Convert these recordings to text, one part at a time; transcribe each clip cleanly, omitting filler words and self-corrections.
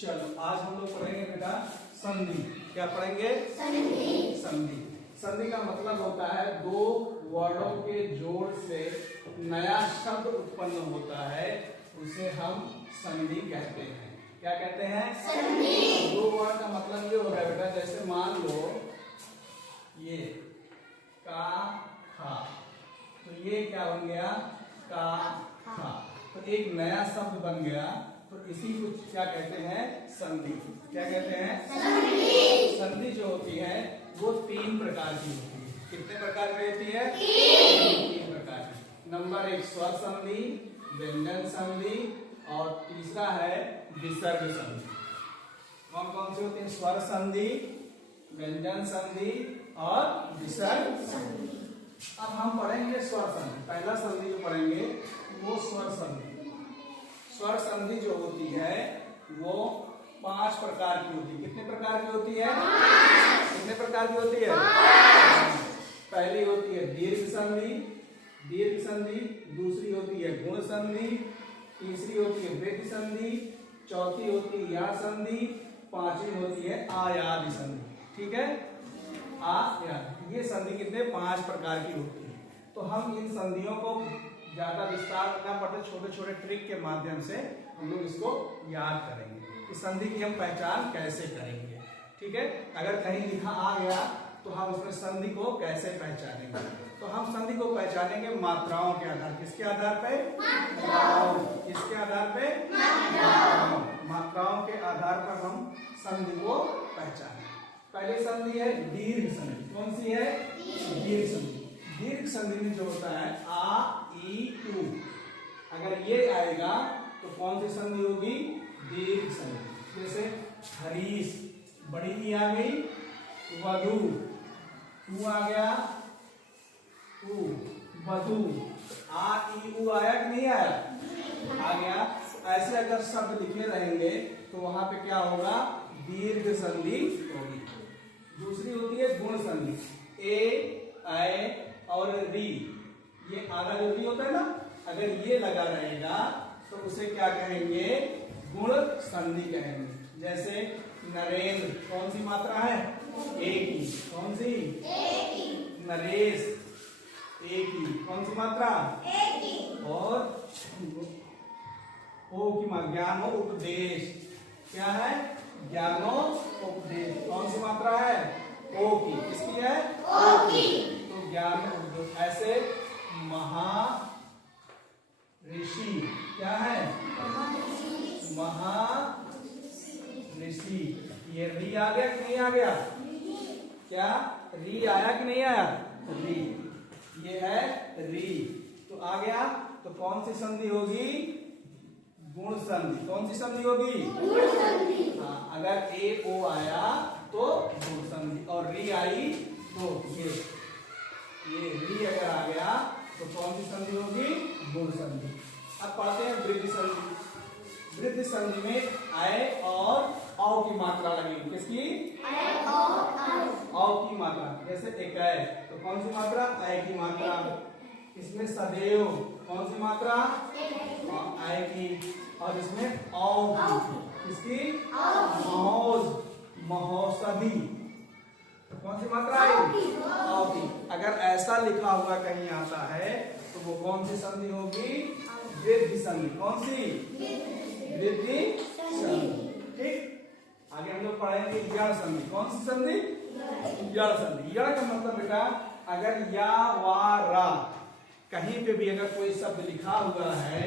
चलो आज हम लोग पढ़ेंगे बेटा संधि। क्या पढ़ेंगे? संधि। संधि का मतलब होता है दो वर्णों के जोड़ से नया शब्द उत्पन्न होता है, उसे हम संधि कहते हैं। क्या कहते हैं? संधि। दो वर्ण का मतलब ये होगा बेटा, जैसे मान लो ये का खा, तो ये क्या बन गया? का खा। तो एक नया शब्द बन गया, तो इसी को क्या कहते हैं? संधि। क्या कहते हैं? संधि। संधि जो होती है वो तीन प्रकार की होती है। कितने प्रकार की होती है? तीन प्रकार की। नंबर एक स्वर संधि, व्यंजन संधि और तीसरा है विसर्ग संधि। कौन कौन सी होती है? स्वर संधि, व्यंजन संधि और विसर्ग संधि। अब हम पढ़ेंगे स्वर संधि। पहला संधि जो पढ़ेंगे वो स्वर संधि। स्वर संधि जो होती है वो 5 प्रकार की होती है। कितने प्रकार की होती है? कितने प्रकार की होती है? पहली होती है दीर्घ संधि, दीर्घ संधि। दूसरी होती है गुण संधि, तीसरी होती है वृद्धि संधि, चौथी होती है या संधि, पांचवी होती है आयादि संधि। ठीक है? आयादि। ये संधि कितने? 5 प्रकार की होती है। तो हम इन संधियों को ज्यादा विस्तार करना पड़ता, छोटे छोटे ट्रिक के माध्यम से हम लोग इसको याद करेंगे। इस संधि की हम पहचान कैसे करेंगे? ठीक है? अगर कहीं लिखा आ गया तो हम उसमें संधि को कैसे पहचानेंगे? तो हम संधि को पहचानेंगे मात्राओं के आधार। किसके आधार पे? मात्राओं। किसके आधार पे? मात्राओं के आधार पर हम संधि को पहचानेंगे। पहली संधि है दीर्घ संधि। कौन सी है? दीर्घ संधि। दीर्घ संधि में जो होता है आ ई उ, अगर ये आएगा तो कौन सी संधि होगी? दीर्घ संधि। जैसे हरीश, बड़ी ई आ गई, वधु, उ आ गया, उ, वधु। आ ई उ आया कि नहीं आया? आ गया। ऐसे अगर शब्द लिखे रहेंगे तो वहां पे क्या होगा? दीर्घ संधि होगी। दूसरी होती है गुण संधि। ए, ऐ और री, ये आधा जो री होता है ना, अगर ये लगा रहेगा तो उसे क्या कहेंगे? गुण संधि कहेंगे। जैसे नरेंद्र, कौन सी मात्रा है? एक ही। कौन सी? एक ही। नरेश, एक ही। कौन सी मात्रा? एक ही। और ओ की मात्रा ज्ञानोपदेश। क्या है? ज्ञानोपदेश। कौन सी मात्रा है? ओ की। किसकी है? ओ की। तो ज्ञान। ऐसे महा ऋषि, क्या है? महा ऋषि। ये री आ गया कि नहीं आ गया? क्या री आया कि नहीं आया? री। ये है री, तो आ गया। तो कौन सी संधि होगी? गुण संधि। कौन सी संधि होगी? गुण संधि। हाँ, अगर ए ओ आया तो गुण संधि, और री आई तो ये री अगर आ गया तो कौन सी संधि होगी? गुण संधि। अब पढ़ते हैं वृद्धि संधि। वृद्धि संधि में आय और औ की मात्रा लगेगी। किसकी? आय और औ की मात्रा। जैसे एक है तो कौन सी मात्रा? आय की मात्रा। इसमें सदैव, कौन सी मात्रा? आय की। और इसमें औ की। किसकी? महोज, महोषधि, कौन सी मात्रा आएगी? औ की। अगर ऐसा लिखा हुआ कहीं आता है तो वो कौन सी संधि होगी? वृद्धि संधि। कौन सी? वृद्धि संधि। ठीक। आगे हम लोग पढ़ेंगे यण संधि। कौन सी संधि? यण संधि। यण का मतलब बेटा, अगर या वा रा कहीं पे भी अगर कोई शब्द लिखा हुआ है,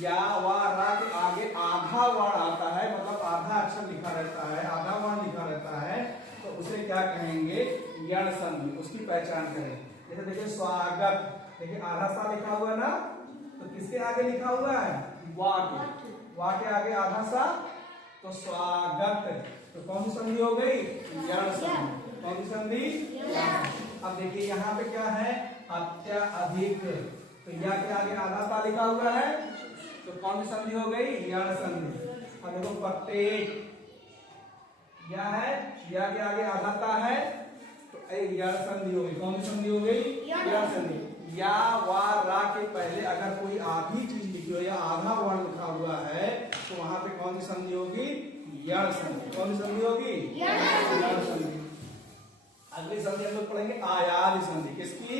या वा रा के आगे आधा वर्ण आता है, मतलब आधा अक्षर लिखा रहता है, आधा वर्ण लिखा रहता है, तो उसे क्या कहेंगे? यण संधि। उसकी पहचान करें। जैसे देखिए स्वागत, देखिए आधा सा लिखा हुआ है ना, तो किसके आगे लिखा हुआ है? वा के। वा के आगे आधा सा, तो स्वागत। तो कौन सी संधि हो गई? यण संधि। कौन सी संधि? अब देखिए यहाँ पे क्या है? अत्यधिक। तो या के आगे आधा सा लिखा हुआ है, तो कौन सी संधि हो गई? यण संधि। अब देखो प्रत्येक, या है, या के आगे आधा ता है, तो यण संधि हो गई। कौन सी संधि हो गई? यण संधि। या वा रा के पहले अगर कोई आधी चीज लिखी हो या आधा वर्ण लिखा हुआ है तो वहां पे कौन सी संधि होगी? यण संधि। कौन सी संधि होगी? यण संधि। अगली संधि हम लोग पढ़ेंगे आयादी संधि। किसकी?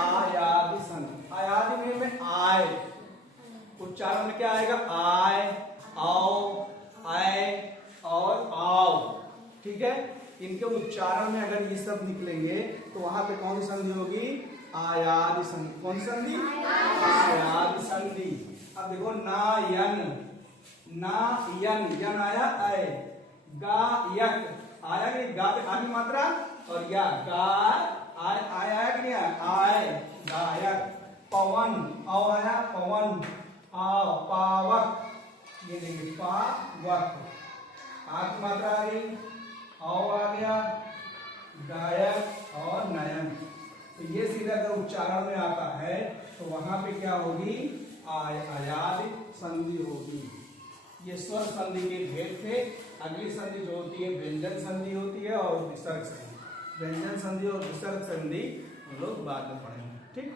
आयादी संधि। आयादी में आय, उच्चारण में क्या आएगा? आय, आओ, आय और आओ। ठीक है, इनके उच्चारण में अगर ये सब निकलेंगे तो वहां पे कौन सी संधि होगी? आयादी संधि। कौन सी संधि? आयादी संधि। अब देखो नायन, नायन, यन आया अय, गायक आया कि गा पे आगे मात्रा और या गा आय आया कि नहीं आय गायक। पवन औ आया पवन, आओ पावक, ये देखिए पावक, आगे मात्रा आ गई, औ आ गया, गायक और नयन। तो ये सीधा अगर उच्चारण में आता है तो वहां पे क्या होगी? आयादी संधि होगी। ये स्वर संधि के भेद थे। अगली संधि जो होती है व्यंजन संधि होती है और विसर्ग संधि। व्यंजन संधि और विसर्ग संधि हम लोग बाद में पढ़ेंगे। ठीक।